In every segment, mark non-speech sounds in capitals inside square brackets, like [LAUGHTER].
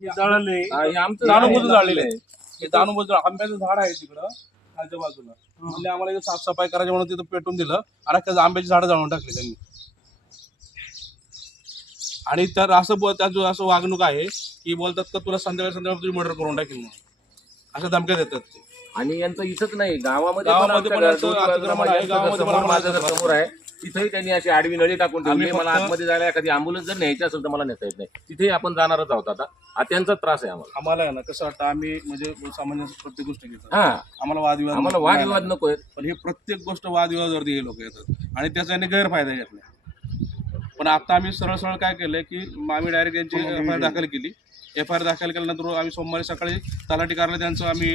जळाले. आमचं जाणूनबुजून झाड आहे हे जाणूनबुजून आंब्याचं झाड आहे तिकडं खालच्या बाजूला म्हणजे आम्हाला इथं साफसफाई करायची म्हणून तिथं पेटून दिलं. आणि आंब्याची झाडं जाळून टाकली त्यांनी. आणि तर असं बोल त्याचं असं वागणूक आहे की बोलतात का तुला संध्याकाळी संध्याकाळी तुझी मर्डर करून टाकेल म्हणून. अशा धमक्या देतात ते. आणि यांचं इथंच नाही गावामध्ये गावामध्ये पण अतिक्रमण आहे, गावामध्ये समोर आहे. तिथेही त्यांनी अशी आडवी नळी टाकून ठेवली. आम्ही मला आतमध्ये जायला एखादी अँब्युलन्स जर न्यायची असेल तर मला नेता येत नाही. तिथेही आपण जाणारच आहोत आता. हा त्यांचा त्रास आहे आम्हाला. आम्हाला आहे ना कसं वाटतं आम्ही म्हणजे सामान्य प्रत्येक गोष्ट घेतो. हा. आम्हाला वादविवाद आम्हाला नको. वादविवाद नकोय पण हे प्रत्येक गोष्ट वादविवादावरती हे लोक येतात. आणि त्याचा यांनी गैरफायदा घेतला पण आता आम्ही सरळ सरळ काय केलंय की आम्ही डायरेक्ट यांची एफ आय आर दाखल केली. एफ आय आर दाखल केल्यानंतर आम्ही सोमवारी सकाळी तलाठी कार्यालय त्यांचं आम्ही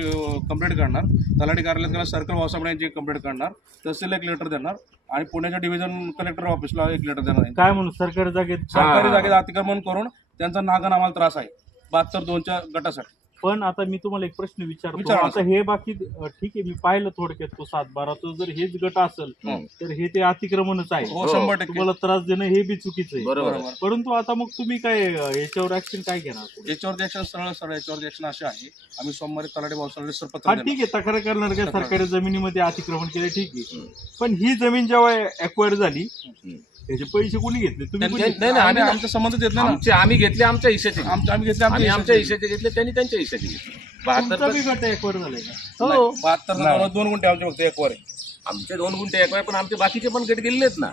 कंप्लेंट करणार. तलाठी कार्यालयात त्याला सर्कल भावसाहेब यांची कंप्लेंट करणार. तहसील एक लेटर देणार. आणि पुण्याच्या डिव्हिजन कलेक्टर ऑफिसला एक लेटर देणार काय म्हणून? सरकारी जागेत? सरकारी. जागेत अतिक्रमण करून त्यांचा नागन आम्हाला त्रास आहे. बहात्तर दोनच्या गटासाठी. पण आता मी तुम्हाला एक प्रश्न विचारतो विचारा. आता हे बाकी अं, ठीक आहे मी पाहिलं थोडक्यात तो सात बारा तो जर हेच गट असेल हम्म. तर हे ते अतिक्रमणच आहे हो शंभर टक्के तुम्हाला त्रास देणं हे बी चुकीचं आहे बरोबर आहे. बरोबर परंतु आता मग तुम्ही काय अं, याच्यावर ऍक्शन काय घेणार पुढे? याच्यावरती ऍक्शन सरळ सरळ याच्यावरती ऍक्शन अशी आहे आम्ही सोमवारी तलाठी भावसाहेब सर हा पत्र देणार. ठीक आहे तक्रार करणार काय. सरकारी जमिनीमध्ये अतिक्रमण केलं ठीक आहे. पण ही जमीन जेव्हा अक्वायर झाली हम्म. त्याचे पैसे कोणी घेतले? तुम्ही त्यांचे- नाही, आम्ही आम्ही- आमचा संबंध येत नाही ना. आमचे आम्ही घेतले आमच्या हिश्श्याचे आमचे आम्ही घेतले आम्ही आमच्या आमच्या हिश्श्याचे. घेतले त्यांनी त्यांच्या हिश्श्याचे घेतले. तुमचा बहात्तर बी गट अक्वायर झालाय का? नाही, बहात्तर नाही. जणांना दोन गुंठे आमचे फक्त एक वर आहे. आमचे दोन गुंठे एक पण आमचे बाकीचे पण गट गेलेले आहेत ना.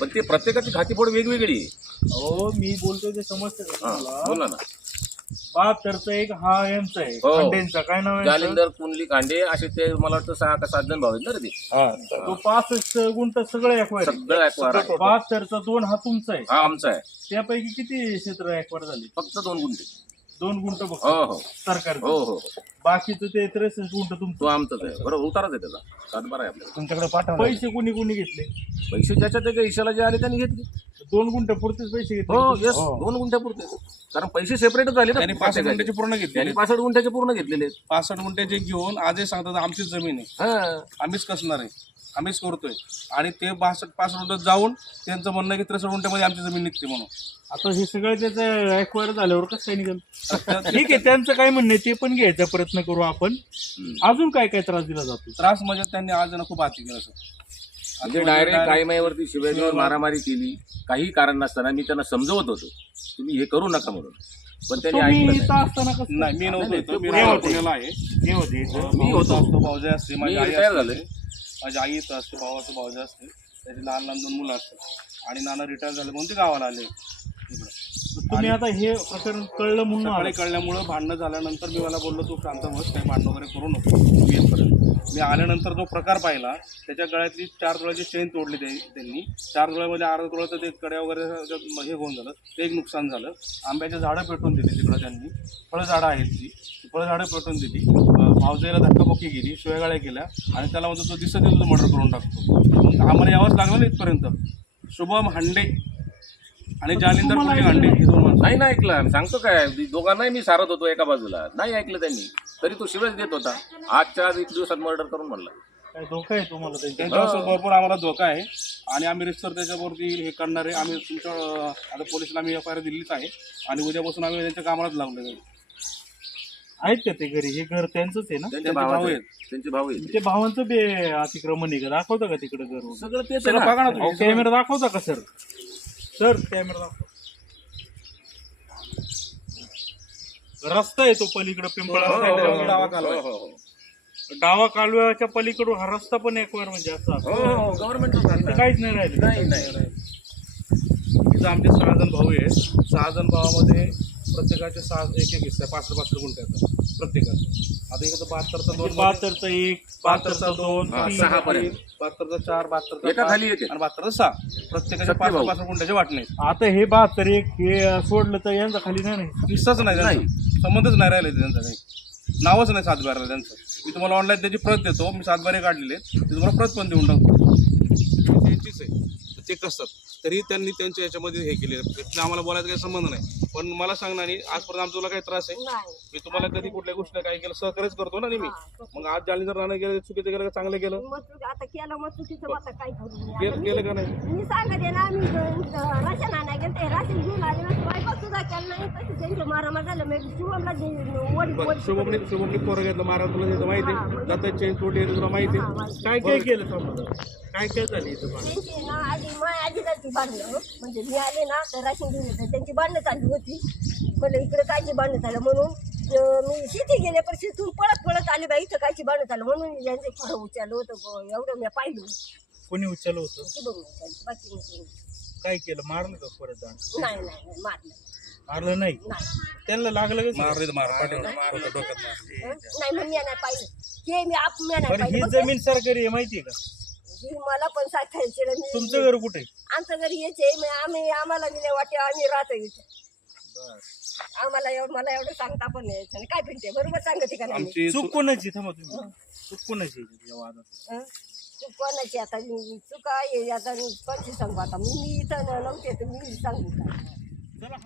पण ते प्रत्येकाची खातीपोड वेगवेगळी आहे. हो मी बोलतोय ते समजतं का हा, तुम्हाला? बोला ना. बहात्तरचा एक हा यांचा आहे हो. खंडेंचा. काय नाव आहे यांचं? जालिंदर कुंडली कांडे असे ते मला वाटतं सहा का सात जण भाऊ आहेत ना रे ते. तो पासष्ट गुंठ सगळं अक्वायर सगळं ऍक्वायर आहे. बहात्तरचा दोन हा तुमचा आहे. हा आमचा आहे. त्यापैकी किती क्षेत्र अक्वायर झाले? फक्त दोन गुंठे. दोन गुंठ फक्त. हो हो. सरकार हो हो हो. बाकीचं ते त्रेसष्ट गुंठ तुमचं. तो आमचाच आहे बरोबर उतारच आहे त्याचा. सातबारा आहे आपल्याला तुमच्याकडे पाठवा पैसे कोणी कोणी घेतले? पैसे ज्याच्या त्याच्या हिशाला जे आले त्यांनी घेतले. दोन गुंठ पुरतेच पैसे हो घेतले येस दोन गुंठ्यापुरते कारण पैसे सेपरेटच झाले त्यांनी पासष्ट प्रत्येकाचे. गुंठ्याचे पूर्ण घेतले त्यांनी पासष्ट गुंठ्याचे पूर्ण घेतलेले. आहेत. पासष्ट गुंठ्याचे घेऊन आजही सांगतात आमचीच जमीन आहे. हा. आम्हीच कसणार आहे. आम्हीच करतोय. आणि ते बासष्ट पासष्ट जाऊन त्यांचं म्हणणं आहे की त्रेसष्ट गुंठ्यामध्ये आमची जमीन निघते म्हणून. आता हे सगळं त्याचं अक्वायर झाल्यावर कसं काय निघेल? [LAUGHS] ठीक आहे त्यांचं काय म्हणणं आहे ते पण घ्यायचा प्रयत्न करू आपण. अजून काय काय त्रास दिला जातो? त्रास म्हणजे त्यांनी आज खूप हाती केलं सर. म्हणजे डायरेक्ट कायमाईवरती शिवाजीवर मारामारी केली काही कारण नसताना मी त्यांना समजवत होतो. तुम्ही हे करू नका म्हणून. पण त्यांनी ऐकलं नाही. इथं असताना कसं नाही मी नव्हतो. मी होते. मी होतो. असतो भाऊजाई असते माझी आई इथं असते भावाचं भाऊजा असते त्याची लहान लहान दोन मुलं असतात. आणि नाना रिटायर झाले म्हणून ते गावाला आले. तुम्ही आता हे प्रकरण कळलं म्हणून सकाळी आलात. कळल्यामुळं भांडणं झाल्यानंतर मी मला बोललो तू शांत बस काही भांडणं वगैरे करू नको मी येतपर्यंत मी आल्यानंतर जो प्रकार पाहिला त्याच्या गळ्यातली चार तोळ्याची चेन तोडली ते- त्यांनी. चार तोळ्यामध्ये अर्धा तोळ्याचं ते कड्या वगैरे हे होऊन झालं ते एक नुकसान झालं. आंब्याची झाडं पेटून दिली तिकडं त्यांनी. फळं झाडं आहेत ती. ती फळं झाडं पेटून दिली. अं, भावजाईला धक्काबुक्की केली शिवेगाळ्या केल्या आणि त्याला म्हणतो तो दिसत तुझं मर्डर करून टाकतो. मग आम्हाला यावंच लागलं ना इथपर्यंत. शुभम हांडे आणि जालिंदर कुठे हांडे हे दोन माणसं. नाही ना ऐकलं. सांगतो काय दोघांनाही मी सारत होतो एका बाजूला. नाही ऐकलं त्यांनी. तरी तो शिवच देत होता. आजच्या आज एक दिवसात मर्डर करून म्हणला. काय धोका आहे तुम्हाला त्यांच्या त्यांच्यापासून भरपूर आम्हाला धोका आहे. आणि आम्ही रिसर त्याच्यावरती हे करणार आहे. आम्ही तुमच्या अं, आता पोलिसला आम्ही एफ आय आर दिलीच आहे. आणि उद्यापासून आम्ही त्यांच्या कामालाच लागलो आहेत का ते घरी? हे घर त्यांचंच आहे ना? त्यांचे भाऊ भाऊ आहेत. त्यांचे भाऊ आहेत. ते भावांचं बे अतिक्रमण आहे का? दाखवता का तिकडे घर? सगळं तेच सगळं आहे बघा ना. ना अहो, तुम्ही कॅमेरा दाखवता का सर सर कॅमेरा दाखव. रस्ता आहे तो पलीकडे पिंपळा हो, हो, हो, डावा कालवा. हो. डावा कालव्याच्या पलीकडून हा रस्ता पण एकवर म्हणजे असा. हो, हो, गव्हर्नमेंट काहीच नाही राहिलं. नाही नाही इथं आमचे सहा जण भाऊ आहेत. सहा जण भावामध्ये प्रत्येकाचे सहा एक एक हिस्सा पासष्ट पासष्ट गुंठ्याचा. प्रत्येकाचा आता इकडं बहात्तरचा दोन बहात्तरचा एक बहात्तरचा दोन हा, तीन. सहा पर्यंत. बहात्तरचा चार बहात्तरचा एका पाच खाली एक आहे. आणि बहात्तरचा सहा प्रत्येकाच्या पाच भाऊ. वाटणे. आता हे बहात्तर एक हे सोडलं तर यांचा खाली नाही ना किस्साच नाही त्यांचा संबंधच नाही राहिले त्यांचा काही नावच नाही सातबाराला त्यांचं मी तुम्हाला ऑनलाईन त्याची प्रत देतो मी सातबारे काढलेले ते तुम्हाला प्रत पण देऊन टाकतो ते कसतात तरी त्यांनी त्यांच्या याच्यामध्ये हे केले आम्हाला बोलायचा काही संबंध नाही. पण मला सांग ना आजपर्यंत आमचा तुला काही त्रास आहे. मी तुम्हाला कधी कुठल्या गोष्टीला काय केलं सहकार्यच करतो ना नेहमी. मग आज जाली जर राहणं गेलं चुकीचं गेलं का चांगलं केलं? केलं का नाही मी सांगते ना मी अं, राशन आणायला गेलते राशन घेऊन आले ना नाही त्यांचं मारामार झालं मी शिवमला जे वडी बरं, वडी- शुभमने शुभमने पोरं घेतलं महाराज तुला त्याचं माहिती आहे मग- जातात चेन तोडली आहे तुला माहिती आहे माहिती. काय काय केलं काय काय झाली इथं भांडण? त्यांची ना आधी माय. म्हणजे मी आले ना तर राशन घेऊन त्यांची भांडणं चालली होती म्हणलं इकडे कायची भांडणं झालं म्हणून अं, मी शेती गेले पण शेतून पळत पळत आले बाई इथं कायची भांडणं झालं म्हणून यांचे फळं उचललं होतं बुवा. एवढं मी पाहिलं कोणी उचललं होतं की उचललं. बाकी नाही कोणी. काय केलं मारलं का परत जाण नाही नाही नाही मारलं मारलं नाही. नाही त्यांना लागलं का मारले तर मार डोक्यात. हं? नाही मग मी नाही हे मी आप मी नाही बरं ही फक्त जमीन सरकारी आहे माहितीये का? ही मला पण सांगायची मी तुमचं घर कुठे आमचं घरी यायचे आम्ही आम्हाला दिले वाटे आम्ही राहतो इथे. आम्हाला एवढं मला एवढं सांगता पण नाही. यायचं. काय पिंटे बरोबर सांगते का नाही? आमची चूक कोणाची? थांबा तुम्ही. चूक कोणाची आहे? या वादात. हं? चूक कोणाची? आता चुका आहे आता पंचवीस सांगू? आता मी मी इथं नव्हते तर मी सांगू का? चला